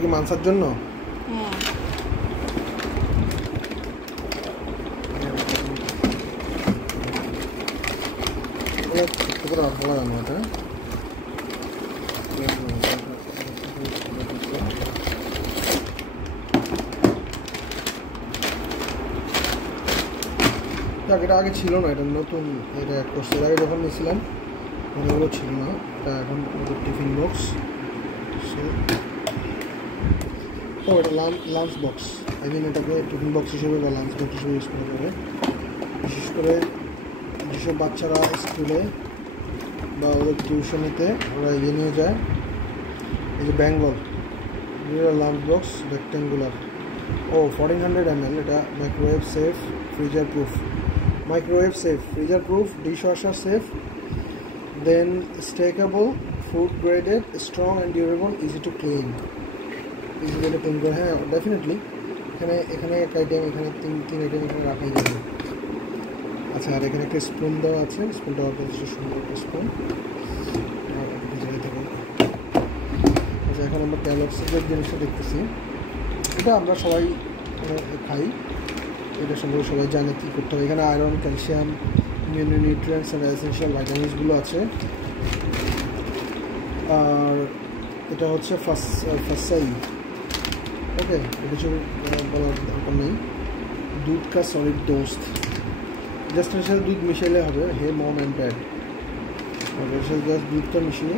কি মানসার জন্য? ভালো জানো এটা এটা আগে ছিল না, এটা নতুন, এটা কোর্সের আগে যখন নিয়েছিলাম এগুলো ছিল না, এটা এখন টিফিন বক্স। ও এটা লাঞ্চ বক্স, আই মিন এটাকে টিফিন বক্স হিসেবে বা লাঞ্চ বক্স হিসেবে ইউজ করা যাবে, বিশেষ করে যেসব বাচ্চারা স্কুলে বা ওদের টিউশনিতে ওরা নিয়ে যায়। এই যে বেঙ্গল লাঞ্চ বক্স রেক্টেঙ্গুলার, ও 1400 ml, এটা microwave safe, freezer proof, microwave safe, freezer proof, dishwasher safe, then stackable, food graded, strong and durable, easy to clean, easy to clean করে। হ্যাঁ ডেফিনেটলি এখানে এক আইটেম, এখানে তিন আইটেম এখানে রাখাই যাবে। আচ্ছা, আর এখানে একটা স্পুন দেওয়া আছে, স্পুনটা যথেষ্ট সুন্দর একটা স্পুন। আচ্ছা, এখন আমরা ক্যালক্সের যে জিনিসটা দেখতেছি, এটা আমরা সবাই খাই, এটা সম্পর্কে সবাই জানে কী করতে হবে। এখানে iron, calcium, nutrients and essential ভাইটামিনসগুলো আছে। আর এটা হচ্ছে ফাসাই, ওকে, কিছু বলার দরকার নেই। দুধ কা সলিড দোস্ত, জাস্ট এর সাথে দুধ মিশাইলে হবে, হে মম অ্যান্ড ড্যাড, আর এর সাথে জাস্ট দুধটা মিশিয়ে